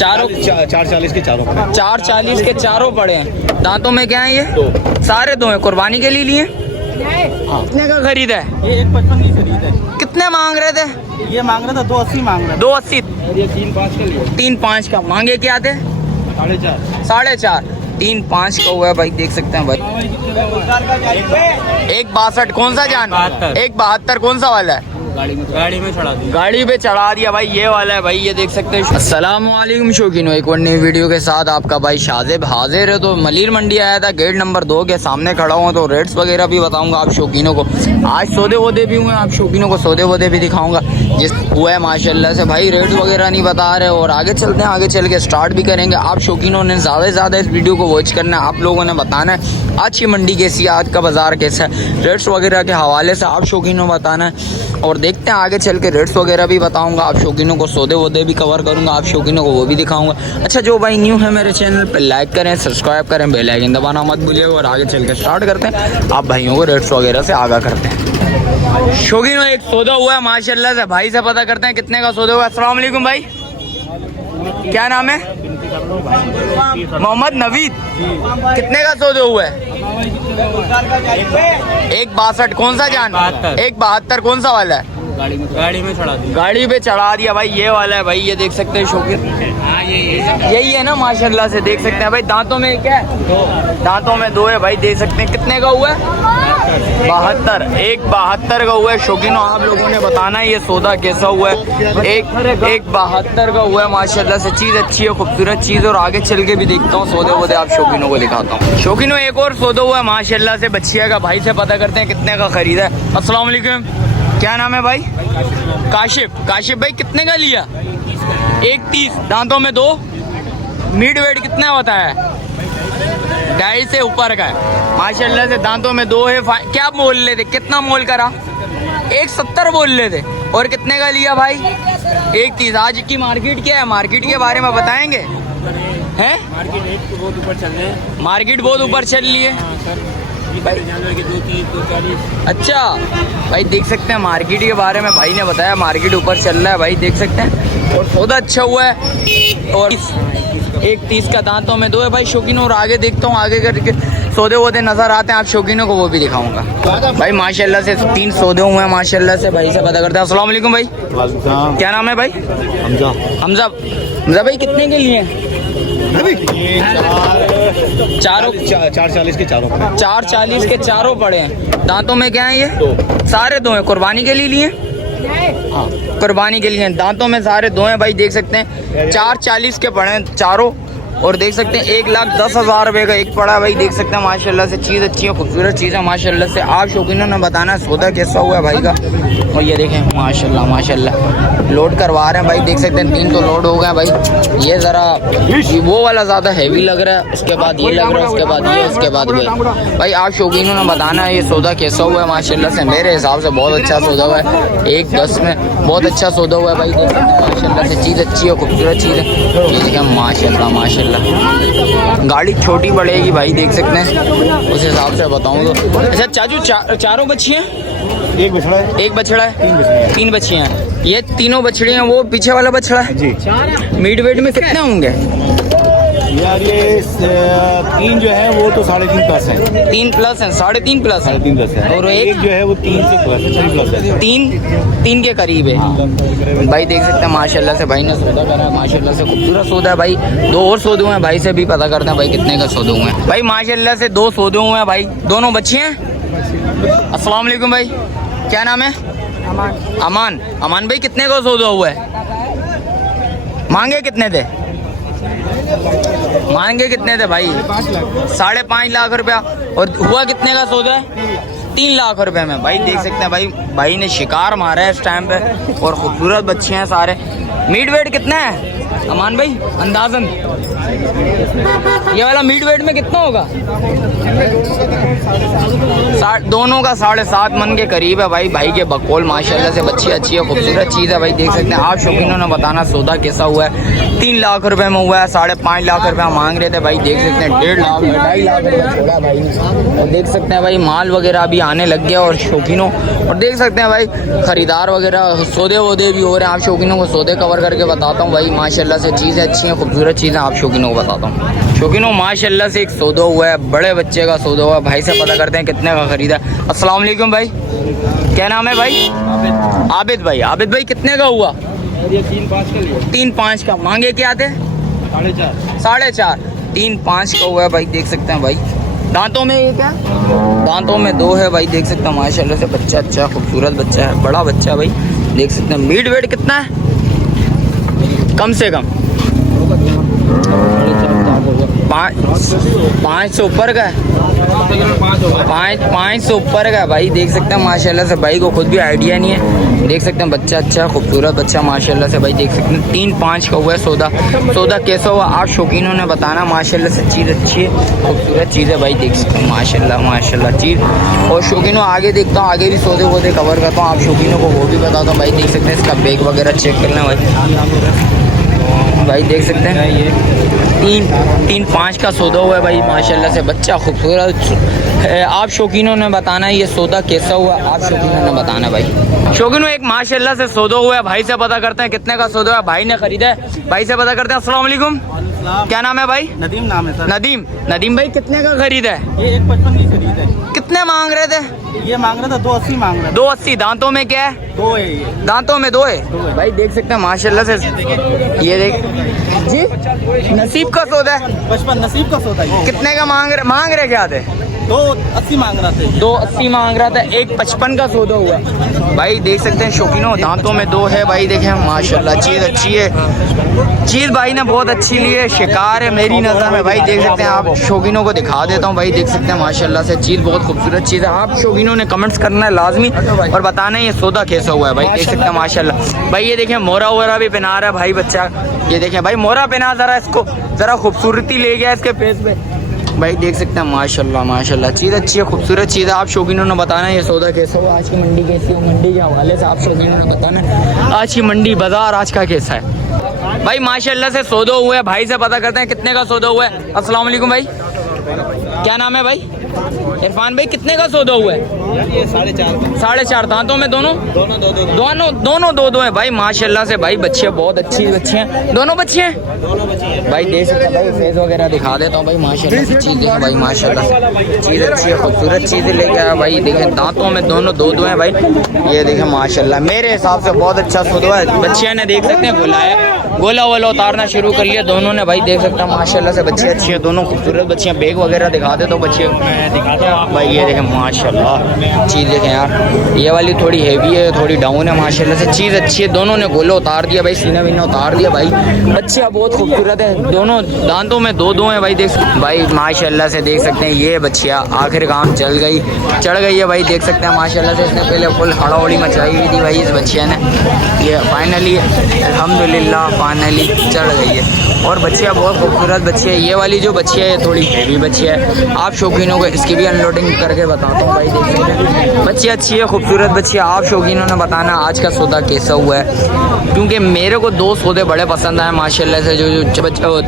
चारों 440 के चारों पड़े। 440 के चारों पड़े हैं। दांतों में क्या है ये? सारे दो हैं। कुर्बानी के लिए लिए? कितने का खरीदा है? ये 155 की खरीद है। कितने मांग रहे थे? ये मांग रहा था 280 मांग रहा 280। था। ये 3-5 का लिया। 3-5 का मांगे क्या थे? 4.5। 4.5। 3-5 का हुआ है भाई, देख सकते हैं भाई। 162 कौन सा जान? 172 कौन सा वाला है? गाड़ी में चढ़ा दी। गाड़ी पे चढ़ा दिया भाई, ये वाला है भाई, ये देख सकते हैं। अस्सलाम वालेकुम शौकीनो, एक और नई वीडियो के साथ आपका भाई शाजिब हाजिर है। तो मलीर मंडी आया था, गेट नंबर 2 के सामने खड़ा हुआ, तो रेट्स वगैरह भी बताऊंगा आप शौकीनों को। आज सौदे वोदे भी हुए, आप शौकीनों को सौदे वोदे भी दिखाऊंगा जिस हुआ है माशाल्लाह से भाई। रेट वगैरह नहीं बता रहे और आगे चलते हैं, आगे चल के स्टार्ट भी करेंगे। आप शौकीनों ने ज़्यादा से ज़्यादा इस वीडियो को वॉच करना है, आप लोगों ने बताना है आज की मंडी कैसी है, आज का बाजार कैसा है, रेट्स वगैरह के हवाले से आप शौकीनों बताना है। और देखते हैं आगे चल के रेट्स वगैरह भी बताऊंगा आप शौकीनों को, सौदे वोदे भी कवर करूंगा, आप शौकीनों को वो भी दिखाऊंगा। अच्छा, जो भाई न्यू है मेरे चैनल पे लाइक करें, सब्सक्राइब करें, बेल आइकन दबाना मत भूलिएगा। और आगे चल के स्टार्ट करते हैं, आप भाइयों को रेट्स वगैरह से आगाह करते हैं। शौकीनों एक सौदा हुआ है माशाल्लाह से, भाई से पता करते हैं कितने का सौदा हुआ। अस्सलाम वालेकुम भाई, क्या नाम है? मोहम्मद नवीद। कितने का सौदा हुआ है? 162 कौन सा जान? 172 कौन सा वाला है? गाड़ी में चढ़ा दी। गाड़ी पे चढ़ा दिया भाई, ये वाला है भाई, ये देख सकते हैं शौकीन। यही है ना माशाल्लाह से, देख सकते हैं भाई। दांतों में क्या है? दांतों में 2 है भाई, देख सकते हैं। कितने का हुआ है? 72। 172 का हुआ है शौकीनों, आप लोगों ने बताना है ये सौदा कैसा हुआ है। 172 का हुआ है माशाल्लाह से, चीज़ अच्छी है, खूबसूरत चीज़। और आगे चल के भी देखता हूँ सौदे वोदे, आप शौकीनों को दिखाता हूँ। शौकीनों एक और सौदा हुआ है माशाल्लाह से, बच्चिया का, भाई से पता करते हैं कितने का खरीदा है। अस्सलाम वालेकुम, क्या नाम है भाई? काशिफ। काशिफ भाई कितने का लिया? 130। दांतों में 2। मीट वेट कितना होता है? 2.5 से ऊपर का है माशाल्लाह से। दांतों में 2 है। क्या बोल रहे थे, कितना मोल करा? 170 बोल रहे थे। और कितने का लिया भाई? 130। आज की मार्केट क्या है, मार्केट के बारे में बताएंगे हैं? बहुत ऊपर चल रहे हैं। मार्केट बहुत ऊपर चल रही है जानवर के 230, 240। अच्छा भाई, देख सकते हैं मार्केट के बारे में भाई ने बताया, मार्केट ऊपर चल रहा है भाई, देख सकते हैं। और सौदा अच्छा हुआ है। और 130 का दांतों में 2 है भाई शौकीनों। और आगे देखता हूँ, आगे करके सौदे वोदे नजर आते हैं आप शौकीनों को, वो भी दिखाऊंगा भाई। माशाल्लाह से 3 सौदे हुए हैं माशाल्लाह से, भाई से पता करते हैं। अस्सलाम वालेकुम भाई, क्या नाम है भाई? हमजा। हमजा भाई कितने के लिए? चारों 440 के चारों पड़े। 440 के चारों पड़े हैं। दांतों में क्या है ये? सारे 2 हैं। कुर्बानी के लिए लिए? हाँ, कुर्बानी के लिए। दांतों में सारे 2 हैं भाई, देख सकते हैं। 440 के पड़े हैं चारों। और देख सकते हैं 1,10,000 रुपये का एक पड़ा है भाई, देख सकते हैं माशाल्लाह से। चीज़ अच्छी है, खूबसूरत चीज़ है माशाल्लाह से। आप शौकीनों ने बताना है सौदा कैसा हुआ है भाई का। और ये देखें माशाल्लाह माशाल्लाह, लोड करवा रहे हैं भाई, देख सकते हैं। 3 तो लोड हो गए भाई। ये ज़रा वो वाला ज़्यादा हैवी लग रहा है, उसके बाद ये लग रहा है, उसके बाद ये, उसके बाद ये। भाई आप शौकीनों ने बताना है ये सौदा कैसा हुआ है माशाल्लाह से। मेरे हिसाब से बहुत अच्छा सौदा हुआ है, 110 में बहुत अच्छा सौदा हुआ है भाई, देख सकते हैं माशाल्लाह से। चीज़ अच्छी है, खूबसूरत चीज़ है, ये देखें माशाल्लाह माशाल्लाह। गाड़ी छोटी पड़ेगी भाई, देख सकते हैं, उस हिसाब से बताऊँ तो। अच्छा चाचू, चारों बच्ची हैं? एक बछड़ा है। एक बछड़ा है। 3 बच्चियाँ हैं। ये तीनों बछड़ी हैं। वो पीछे वाला बछड़ा है जी। मीट वेट में कितने होंगे यार? ये 3 जो है वो तो 3.5 प्लस है। 3 प्लस है, 3.5 प्लस है। 3.5 प्लस है। और एक जो है वो 3 से प्लस है, 3 प्लस है। 3 के करीब है भाई, देख सकते हैं माशाल्लाह से। भाई ने सौदा करा है माशाल्लाह से, खूबसूरत सौदा है भाई। 2 और सौदे हुए हैं, भाई से भी पता करते हैं भाई कितने का सौदे हुए हैं भाई। माशाल्लाह से 2 सौदे हुए हैं भाई, दोनों बच्चे हैं। अस्सलाम वालेकुम भाई, क्या नाम है? अमान। अमान भाई कितने का सौदा हुआ है? मांगे कितने थे? मांगे कितने थे भाई? 5.5 लाख रुपया। और हुआ कितने का सौदा है? 3 लाख रुपए में भाई, देख सकते हैं भाई। भाई ने शिकार मारा है इस टाइम पे, और खूबसूरत बच्चे हैं सारे। मीट वेट कितना है अमान भाई अंदाजन? ये वाला मीट वेट में कितना होगा? दोनों का 7.5 मन के करीब है भाई। भाई के बकौल माशाल्लाह से, बच्ची अच्छी है, खूबसूरत चीज़ है भाई, देख सकते हैं। आप शौकीनों ने बताना सौदा कैसा हुआ है। 3 लाख रुपए में हुआ है, 5.5 लाख रुपया मांग रहे थे भाई, देख सकते हैं। 1.5 लाख 2.5 लाख रुपया छोड़ा भाई ने। और देख सकते हैं भाई माल वगैरह भी आने लग गया और शौकीनों, और देख सकते हैं भाई खरीदार वगैरह, सौदे वोदे भी हो रहे हैं। आप शौकीनों को सौदे कवर करके बताता हूँ भाई माशाल्लाह माशाल्लाह से चीज़ें अच्छी हैं, खूबसूरत चीज़ें आप शौकीनों को बताता हूँ। शौकीनों माशाल्लाह से एक सौदा हुआ है, बड़े बच्चे का सौदा हुआ है। भाई से पता करते हैं कितने का खरीदा है। अस्सलाम वालेकुम भाई, क्या नाम है भाई? आबिद भाई। आबिद भाई कितने का हुआ? ये 3-5 का लिया। 3-5 का। मांगे क्या थे? 4.5। 4.5। 3-5 का हुआ है भाई, देख सकते हैं भाई। दांतों में ये क्या? दांतों में 2 है भाई, देख सकते हैं माशाल्लाह से। बच्चा अच्छा खूबसूरत बच्चा है, बड़ा बच्चा है भाई, देख सकते हैं। मीट वेट कितना है कम से कम? 5 से ऊपर का है। 5 से ऊपर का है भाई, देख सकते हैं माशाल्लाह से। भाई को खुद भी आइडिया नहीं है, देख सकते हैं। बच्चा अच्छा खूबसूरत बच्चा माशाल्लाह से भाई, देख सकते हैं। 3-5 का हुआ है सौदा। सौदा कैसा हुआ आप शौकीनों ने बताना माशाल्लाह से। चीज़ अच्छी है, खूबसूरत चीज़ है भाई, देख सकते हैं माशाल्लाह माशाल्लाह चीज़। और शौकीनों आगे देखता हूँ, आगे भी सौदे वोदे कवर करता हूँ, आप शौकीनों को वो भी बताता हूँ भाई। देख सकते हैं इसका बैग वगैरह चेक कर लें भाई, देख सकते हैं। ये 3-5 का सौदा हुआ है भाई माशाल्लाह से। बच्चा खूबसूरत है, आप शौकीनों ने बताना है ये सौदा कैसा हुआ, आप शौकीनों ने बताना भाई। शौकीनों एक माशाल्लाह से सौदा हुआ है, भाई से पता करते हैं कितने का सौदा है। भाई ने खरीदा है, भाई से पता करते हैं। अस्सलाम वालेकुम, क्या नाम है भाई? नदीम नाम है सर। नदीम। नदीम भाई कितने का खरीदा है? ये 1.55 की खरीद है। कितने मांग रहे थे? ये मांग रहा था 2.80 मांग रहा था। 2.80। दांतों में क्या है? 2 है ये। दांतों में 2 है भाई, देख सकते हैं माशाल्लाह से। ये देख जी, नसीब का सौदा है। 55 नसीब का सौदा है। कितने का मांग रहे क्या थे? 2.80 मांग रहा था। 2.80 मांग रहा था, 1.55 का सौदा हुआ भाई, देख सकते हैं शौकीनों। दांतों में 2 है भाई, देखें माशाल्लाह चीज़ अच्छी है। चीज़ भाई ने बहुत अच्छी ली है, शिकार है मेरी नज़र में भाई, देख सकते हैं। आप शौकीनों को दिखा देता हूँ भाई, देख सकते हैं माशाल्लाह से। चीज़ बहुत खूबसूरत चीज़ है, आप शौकीनों ने कमेंट्स करना है लाजमी और बताना है ये सौदा कैसा हुआ है भाई, देख सकते हैं माशाल्लाह। भाई ये देखें मोरा वोरा भी पहना रहा है भाई बच्चा, ये देखें भाई मोरा पहना जरा इसको, जरा खूबसूरती ले गया इसके फेस पे भाई, देख सकते हैं माशाल्लाह माशाल्लाह। चीज़ अच्छी है, खूबसूरत चीज़ है, आप शौकीनों ने बताना है ये सौदा कैसा हुआ। आज की मंडी कैसी है, मंडी के हवाले से आप शौकीनों ने बताना है आज की मंडी बाजार आज का कैसा है भाई। माशाल्लाह से सौदा हुआ है, भाई से पता करते हैं कितने का सौदा हुआ है। अस्सलाम वालेकुम भाई, क्या नाम है भाई? इरफान भाई कितने का सौदा हुआ है? 4.5। दांतों में दोनों 2 है भाई माशाल्लाह से भाई। बच्चे बहुत अच्छी बच्चे हैं, दोनों बच्चे हैं भाई, देख सकते हैं भाई। फेस वगैरह दिखा देता हूँ भाई माशाल्लाह से। चीज़ है भाई माशाल्लाह, चीज़ अच्छी है, खूबसूरत चीज़ें लेके आया भाई। देखें दांतों में दोनों 2 हैं भाई, ये देखें माशाल्लाह। मेरे हिसाब से बहुत अच्छा सौदा है। बच्चे ने देख सकते हैं गोला वोला उतारना शुरू कर लिया दोनों ने भाई, देख सकते हैं माशाल्लाह से। बच्चे अच्छे हैं, दोनों खूबसूरत बच्चे हैं। बैग वगैरह दिखा दे तो बच्चे दिखाते हैं भाई, ये देखें माशाल्लाह। चीज़ देखें यार, ये वाली थोड़ी हैवी है, थोड़ी डाउन है माशाल्लाह से। चीज़ अच्छी है, दोनों ने गोला उतार दिया भाई, सीना वीना उतार दिया भाई। बच्चा बहुत खूबसूरत है, दोनों दांतों में 2 हैं भाई, देख भाई माशाल्लाह से। देख सकते हैं ये बच्चिया आखिर काम चढ़ गई है भाई, देख सकते हैं माशाल्लाह से। इसने पहले फुल हड़ाउड़ी मचाई हुई थी भाई इस बच्चिया ने, ये फाइनली अल्हम्दुलिल्लाह फाइनली चढ़ गई है। और बच्चिया बहुत खूबसूरत बच्ची है। ये वाली जो बच्ची है ये थोड़ी हैवी बच्ची है, आप शौकीनों को इसकी भी अनलोडिंग करके बताता हूँ भाई, देख सकते हैं। बच्ची अच्छी है, खूबसूरत बच्ची है, आप शौकीनों ने बताना आज का सौदा कैसा हुआ है, क्योंकि मेरे को 2 सौदे बड़े पसंद आए माशाल्लाह से। जो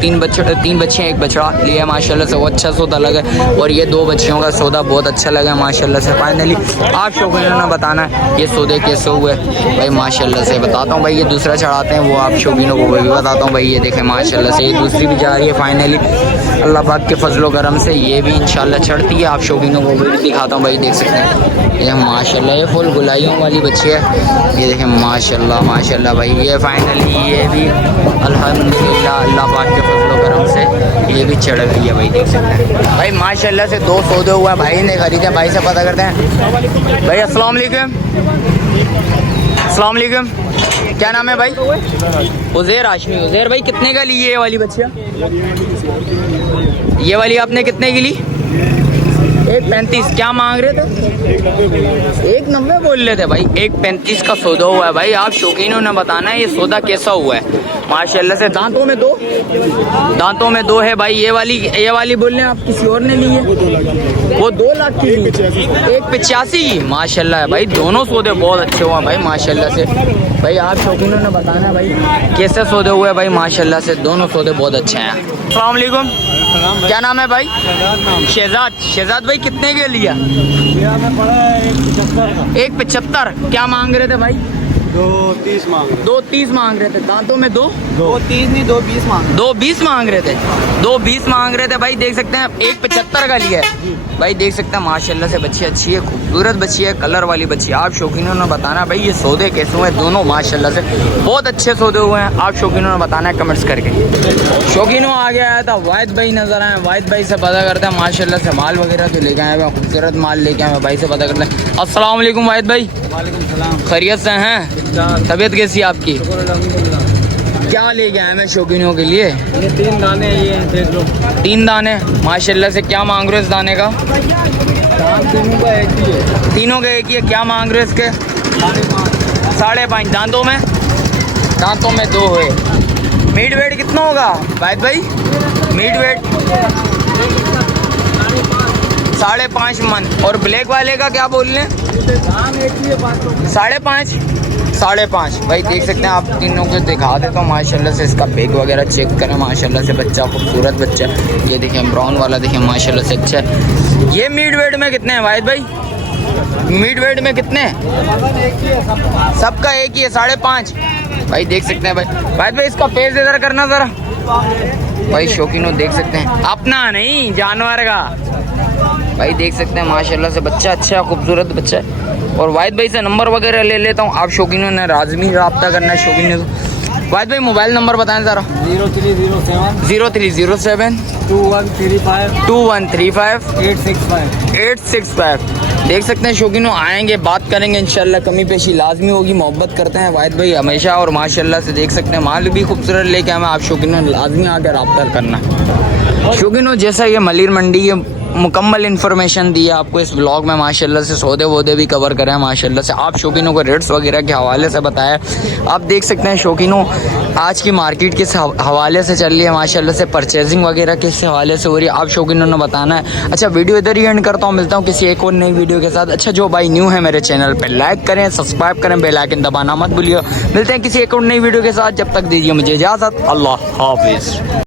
3 बच्चे 1 बछड़ा लिया माशाल्लाह से, वो अच्छा सौदा लगा। और ये 2 बच्चियों का सौदा बहुत अच्छा लगा माशाल्लाह से। फाइनली आप शौकीनों ने बताना ये सौदे कैसे हुए भाई माशाल्लाह से। बताता हूँ भाई, ये दूसरा चढ़ाते हैं वो आप शौकीनों को वो भी बताता हूँ भाई, ये देखें माशाल्लाह से। ये दूसरी भी जा रही है फाइनली अल्लाह पाक के फजलो करम से, ये भी इंशाल्लाह चढ़ती है, आप शौकीनों को भी दिखाता हूँ भाई, देख सकते हैं। ये माशाल्लाह ये फुल गुलाइयों वाली बच्ची है, ये देखें माशाल्लाह माशाल्लाह भाई। ये फाइनली ये भी अल्हम्दुलिल्लाह अल्लाह पाक के फजलो करम से ये भी चढ़ गई है भाई, देख सकते हैं भाई माशाल्लाह से। 2 सौदे हुआ भाई ने खरीदे, भाई से पता करते हैं भाई। अस्सलाम वालेकुम, अस्सलाम वालेकुम, क्या नाम है भाई? उज़ैर हाशमी। उज़ैर भाई कितने का ली ये वाली बच्चियाँ? ये वाली आपने कितने की ली? 1.35। क्या मांग रहे थे? 1.90 बोल रहे थे भाई। 1.35 का सौदा हुआ है भाई, आप शौकीनों ने बताना है ये सौदा कैसा हुआ है माशाल्लाह से। दांतों में 2 है भाई। ये वाली बोल रहे हैं आप किसी और ने ली है, वो 2 लाख की ली, 1.85 माशाल्लाह है भाई। दोनों सौदे बहुत अच्छे हुए भाई माशाल्लाह से भाई, आप शौकीनों ने बताना भाई कैसे सौदे हुए भाई माशाल्लाह से। दोनों सौदे बहुत अच्छे हैं। अस्सलाम वालेकुम, क्या नाम है भाई? शहजाद। शहजाद भाई कितने के लिया? 1.75। क्या मांग रहे थे भाई? 230 मांग रहे 230 मांग रहे थे। दांतों में 230 नहीं 220 मांग 220 मांग रहे थे। 220 मांग रहे थे भाई, देख सकते हैं 175 का लिया है भाई। देख सकते हैं माशाल्लाह से बच्ची अच्छी है, खूबसूरत बच्ची है, कलर वाली बच्ची है। आप शौकीनों ने बताना भाई ये सौदे कैसे हुए, दोनों माशाल्लाह से बहुत अच्छे सौदे हुए हैं। आप शौकीनों ने बताना है कमेंट्स करके। शौकीनों आगे आया था वाहिद भाई नजर आए, वाहिद भाई से पता करते हैं माशाल्लाह से माल वगैरह तो लेके आए हुए, खूबसूरत माल लेके आए हुए। भाई से पता करते हैं। अस्सलाम वालेकुम वाहिद भाई। वालेकुम सलाम। खैरियत से हैं? तबीयत कैसी है आपकी? क्या ले गए हैं मैं शौकीनों के लिए? ये 3 दाने ये देख लो। 3 दाने माशाल्लाह से। क्या मांग रहे हो इस दाने का? दाम तीनों का एक ही है। तीनों का एक ही है। क्या मांग रहे हो इसके? 5.5। दांतों में? दांतों में 2 है। मीट वेट कितना होगा वाहिद भाई? मीट वेट 5.5 मन। और ब्लैक वाले का क्या बोल रहे हैं? 5.5। 5.5 भाई देख सकते हैं आप। तीनों को दिखा देता हूँ माशाल्लाह से। इसका बैग वगैरह चेक करें माशाल्लाह से। बच्चा खूबसूरत बच्चा है। ये देखें ब्राउन वाला देखें माशाल्लाह से अच्छा है। ये मीट वेट में कितने हैं वाहिद भाई? मीट वेट में कितने हैं? सबका एक ही है 5.5 भाई। देख सकते हैं भाई। वाहिद भाई इसका फेस इधर करना ज़रा भाई। शौकीनों देख सकते हैं, अपना नहीं जानवर का भाई। देख सकते हैं माशाल्लाह से बच्चा अच्छा है, खूबसूरत बच्चा है। और वाहिद भाई से नंबर वगैरह ले लेता हूँ। आप शौकीनों ने लाजमी रब्ता करना है शौकीनों से। वाहिद भाई मोबाइल नंबर बताएं ज़रा। 0307 2135 865। देख सकते हैं शौकीनों आएंगे, बात करेंगे इंशाल्लाह। कमी पेशी लाजमी होगी, मोहब्बत करते हैं वाहिद भाई हमेशा। और माशाल्लाह से देख सकते हैं माल भी खूबसूरत लेके आए। आप शौकीनों ने लाजमी आकर रब्ता करना। शौकीनों जैसा ये मलिर मंडी ये मुकम्मल इन्फॉर्मेशन दी है आपको इस व्लॉग में माशाल्लाह से। सौदे वोदे भी कवर करें माशाल्लाह से। आप शौकीनों को रेट्स वगैरह के हवाले से बताया। आप देख सकते हैं शौकीनों आज की मार्केट किस हवाले से चल रही है माशाल्लाह से। परचेजिंग वगैरह किस हवाले से हो रही है आप शौकीनों ने बताना है। अच्छा वीडियो इधर ही एंड करता हूँ, मिलता हूँ किसी एक और नई वीडियो के साथ। अच्छा जो भाई न्यू है मेरे चैनल पर लाइक करें, सब्सक्राइब करें, बेल आइकन दबाना मत भूलिए। मिलते हैं किसी एक और नई वीडियो के साथ, जब तक दीजिए मुझे इजाज़त। अल्लाह हाफिज़।